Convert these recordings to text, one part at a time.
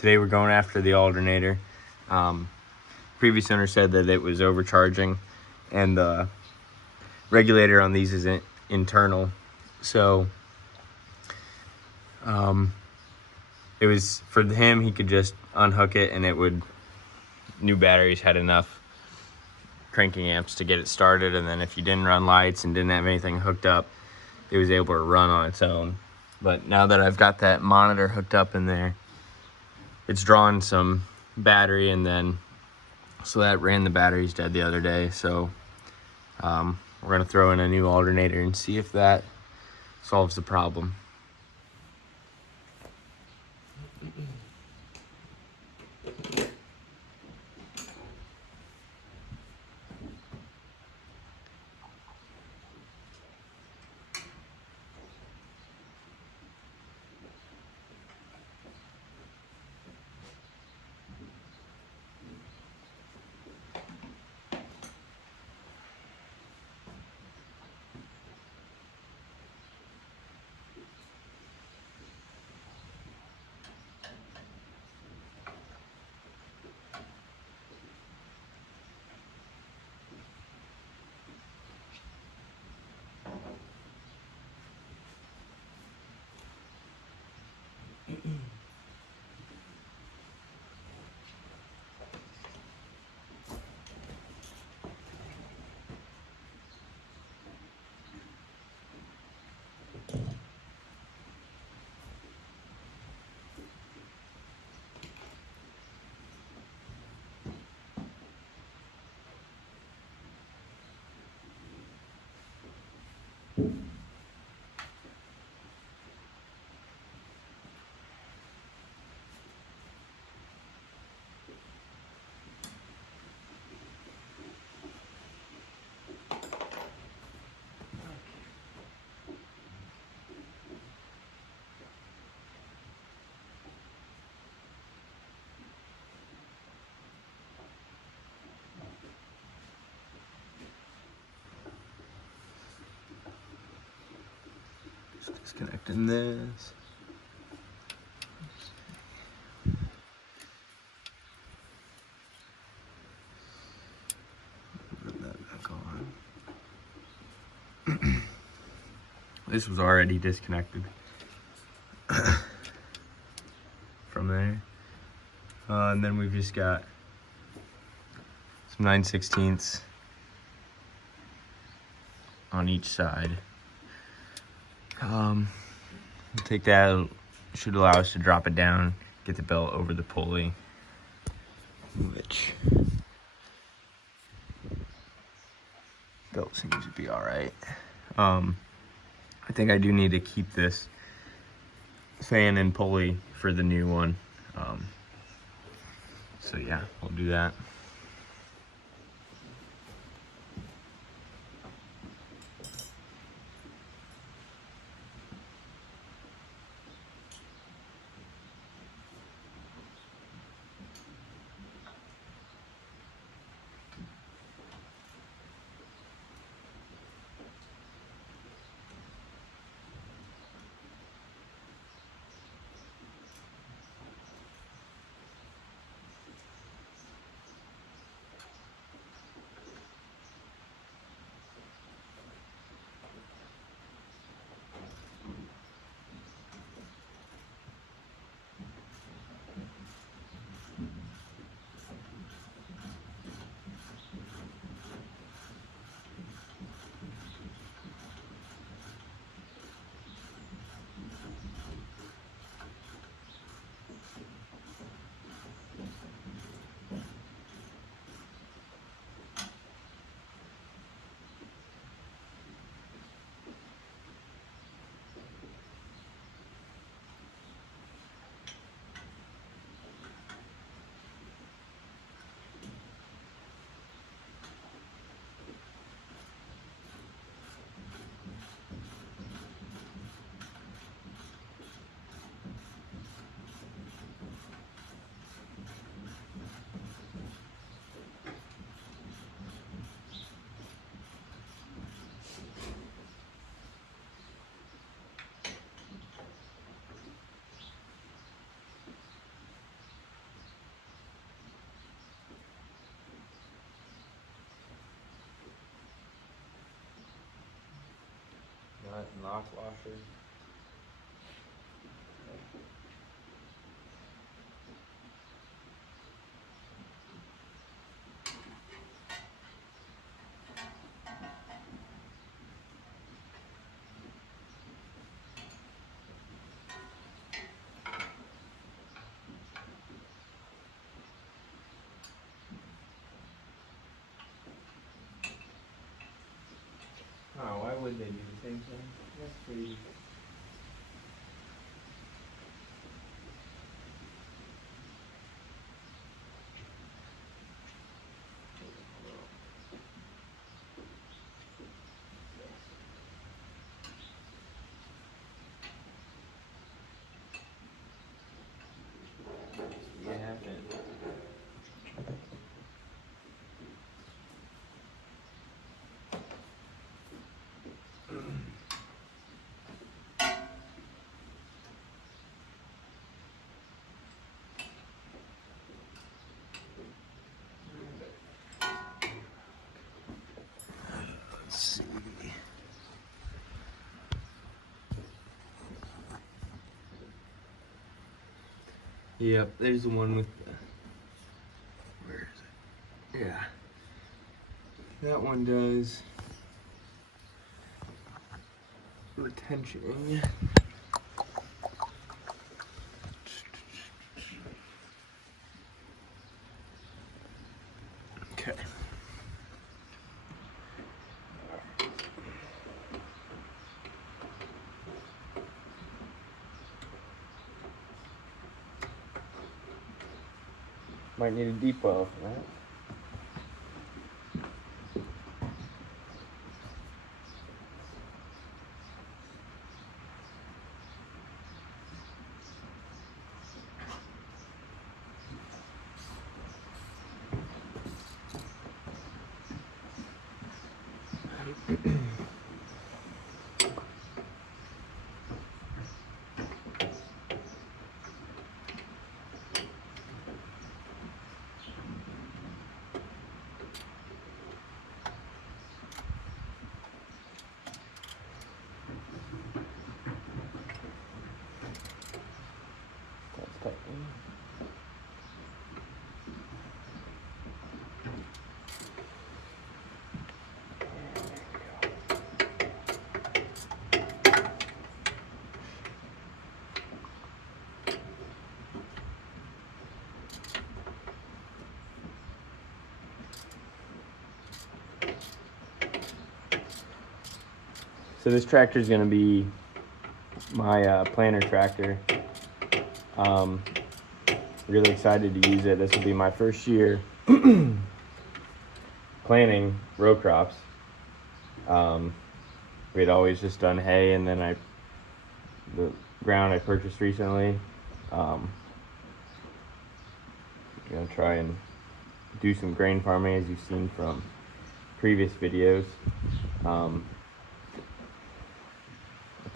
Today we're going after the alternator. Previous owner said that it was overcharging, and the regulator on these isn't internal. So it was for him, he could just unhook it and it would, new batteries had enough cranking amps to get it started, and then if you didn't run lights and didn't have anything hooked up, it was able to run on its own. But now that I've got that monitor hooked up in there, it's drawing some battery, and then so that ran the batteries dead the other day. So we're gonna throw in a new alternator and see if that solves the problem. Just disconnecting this. Put that back on. This was already disconnected from there. And then we've just got some 9/16 on each side. Take that, should allow us to drop it down, get the belt over the pulley, which belt seems to be all right. I think I do need to keep this fan and pulley for the new one. So yeah, we'll do that. lock washer. Oh, why would they do the same thing? That's crazy. Yeah, happened. Let's see. Yep, there's the one with the, where is it? Yeah. That one does retention. Okay. Might need a deep well for that. That's tight. So this tractor is going to be my planter tractor. Really excited to use it. This will be my first year planting row crops. We'd always just done hay, and then the ground I purchased recently. I'm gonna try and do some grain farming, as you've seen from previous videos. I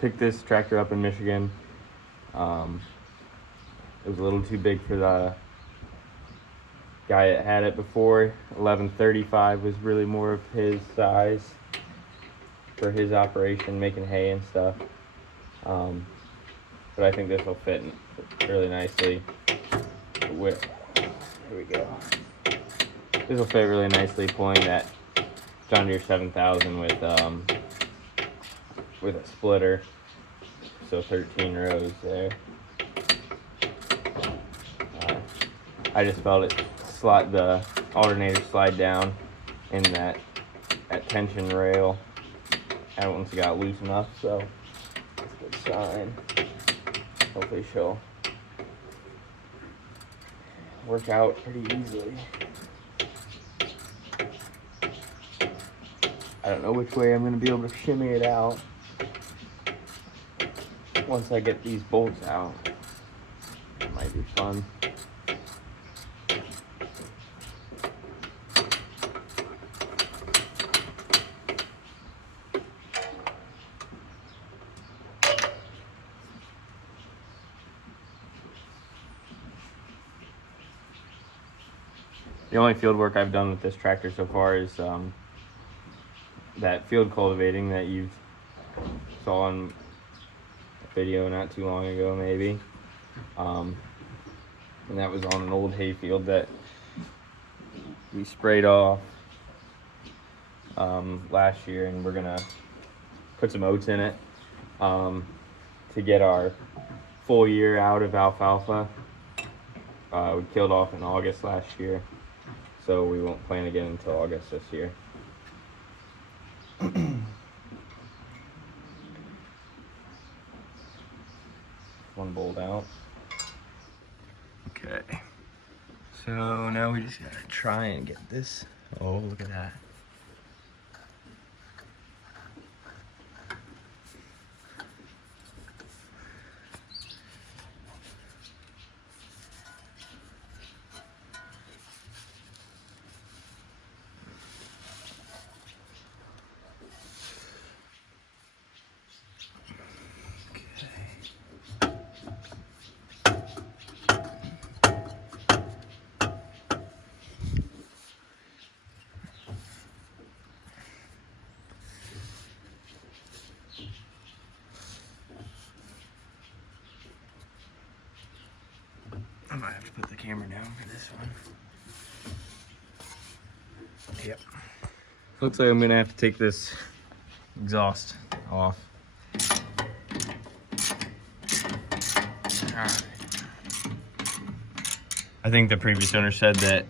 picked this tractor up in Michigan. It was a little too big for the guy that had it before. 1135 was really more of his size for his operation, making hay and stuff. But I think this will fit really nicely. Here we go. This will fit really nicely, pulling that John Deere 7000 with a splitter. So 13 rows there. I just felt it the alternator slide down in that tension rail, and once it got loose enough, so that's a good sign. Hopefully she'll work out pretty easily. I don't know which way I'm going to be able to shimmy it out once I get these bolts out. It might be fun. The only field work I've done with this tractor so far is that field cultivating that you've saw in a video not too long ago, maybe. And that was on an old hayfield that we sprayed off last year, and we're gonna put some oats in it to get our full year out of alfalfa. We killed off in August last year, so we won't plant again until August this year. One bolt out. Okay, so now we just gotta try and get this. Oh, look at that. I might have to put the camera down for this one. Yep. Looks like I'm gonna have to take this exhaust off. Alright. I think the previous owner said that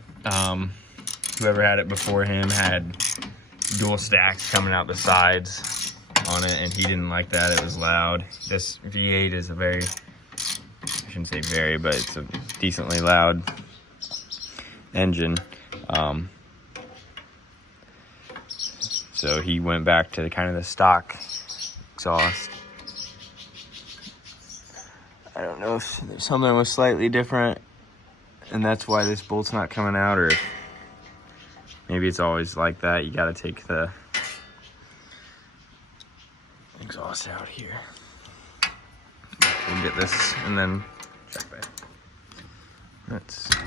whoever had it before him had dual stacks coming out the sides on it, and he didn't like that. It was loud. This V8 is a very, I shouldn't say very, but it's a decently loud engine. So he went back to kind of the stock exhaust. I don't know if there's something was slightly different and that's why this bolt's not coming out, or maybe it's always like that. You gotta take the exhaust out here. We'll get this and then check back. Let's see.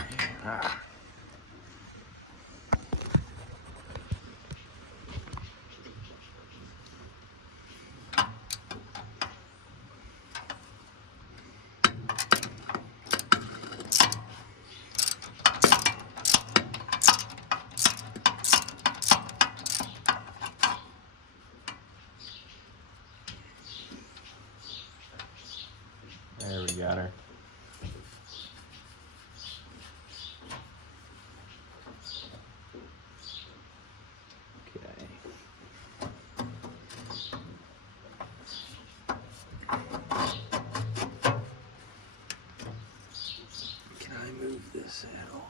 There we got her. Okay. Can I move this at all?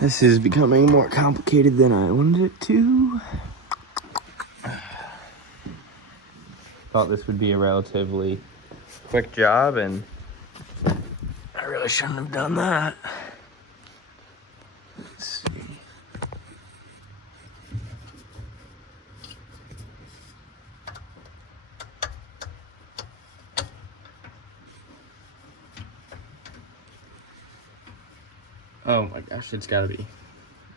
This is becoming more complicated than I wanted it to. Thought this would be a relatively quick job, and I really shouldn't have done that. Let's see. Oh my gosh, it's gotta be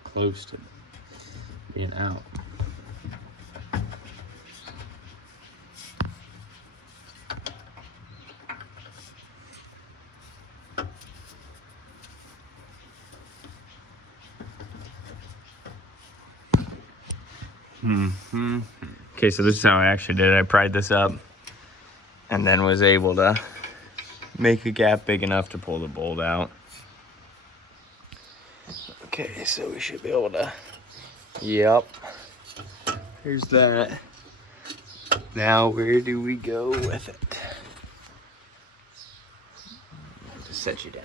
close to being out. Okay, so this is how I actually did it. I pried this up and then was able to make a gap big enough to pull the bolt out. Okay, so we should be able to, yep, here's that. Now where do we go with it? Just set you down.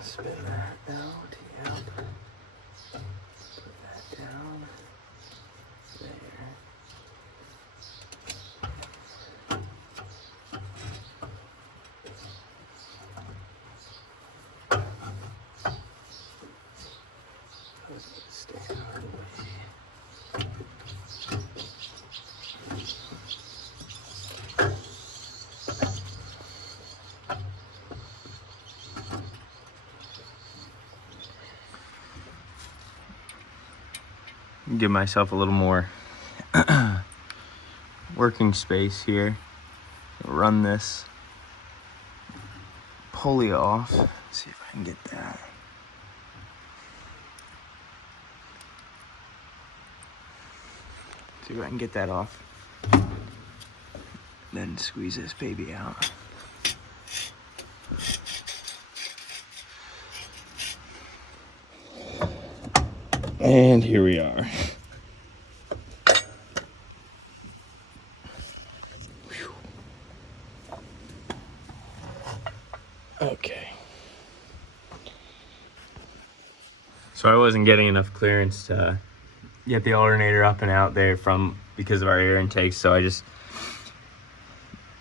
Spin that out, yep. Put that down. There. Stay out of the way. give myself a little more working space here. Run this pulley off. Let's see if I can get that. See if I can get that off. Then squeeze this baby out. And here we are. Whew. Okay. So I wasn't getting enough clearance to get the alternator up and out there because of our air intakes, so I just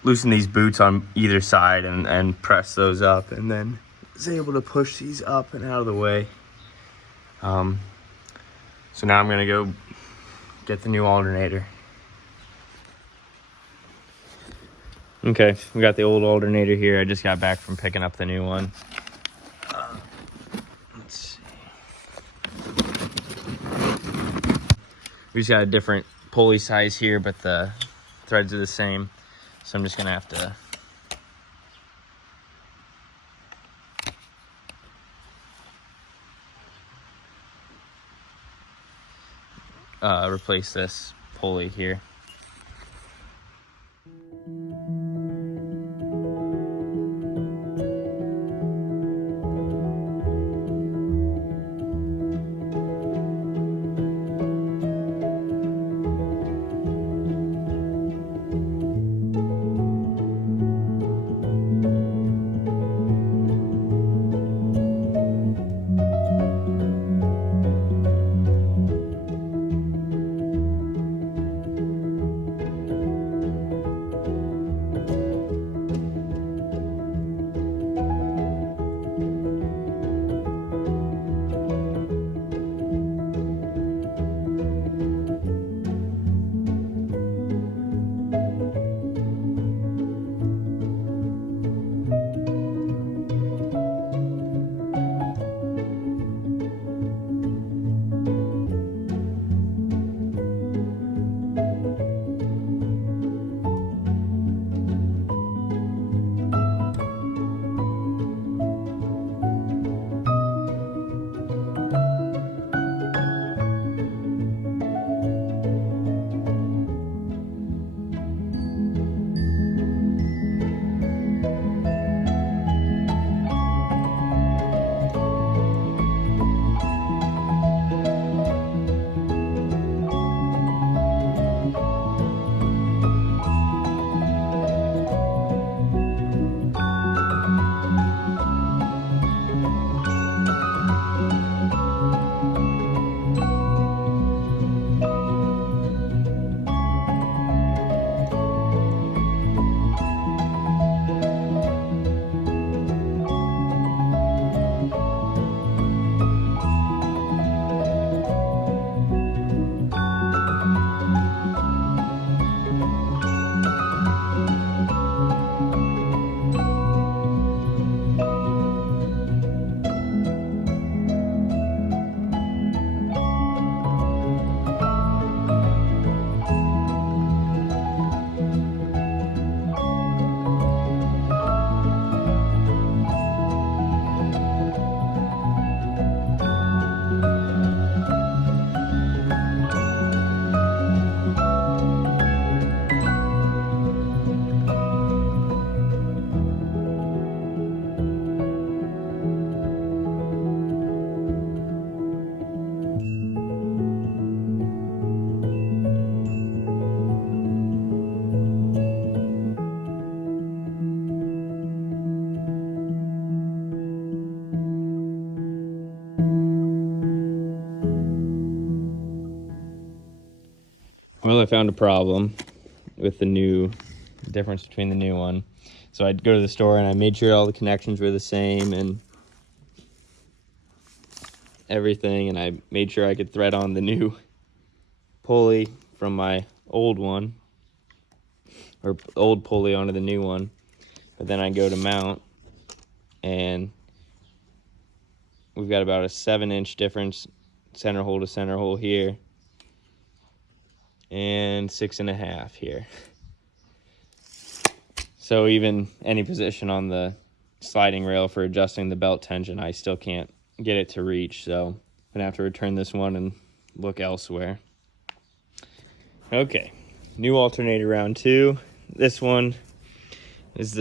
loosened these boots on either side and press those up, and then was able to push these up and out of the way. So now I'm gonna go get the new alternator. Okay, we got the old alternator here. I just got back from picking up the new one. Let's see. We just got a different pulley size here, but the threads are the same. So I'm just gonna have to replace this pulley here. Well, I found a problem with the difference between the new one. So I'd go to the store and I made sure all the connections were the same and everything, and I made sure I could thread on the new pulley from my old one, or old pulley onto the new one. But then I go to mount, and we've got about a 7-inch difference center hole to center hole here, and 6.5 here. So even any position on the sliding rail for adjusting the belt tension, I still can't get it to reach. So I'm gonna have to return this one and look elsewhere. Okay, new alternator round 2. This one is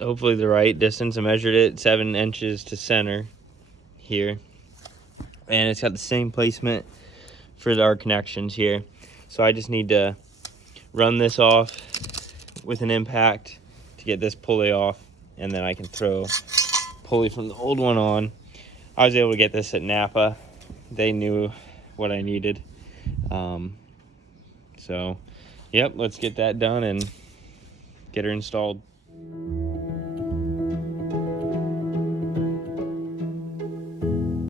hopefully the right distance. I measured it 7 inches to center here, and it's got the same placement for our connections here. So I just need to run this off with an impact to get this pulley off, and then I can throw pulley from the old one on. I was able to get this at Napa. They knew what I needed. So, yep, let's get that done and get her installed.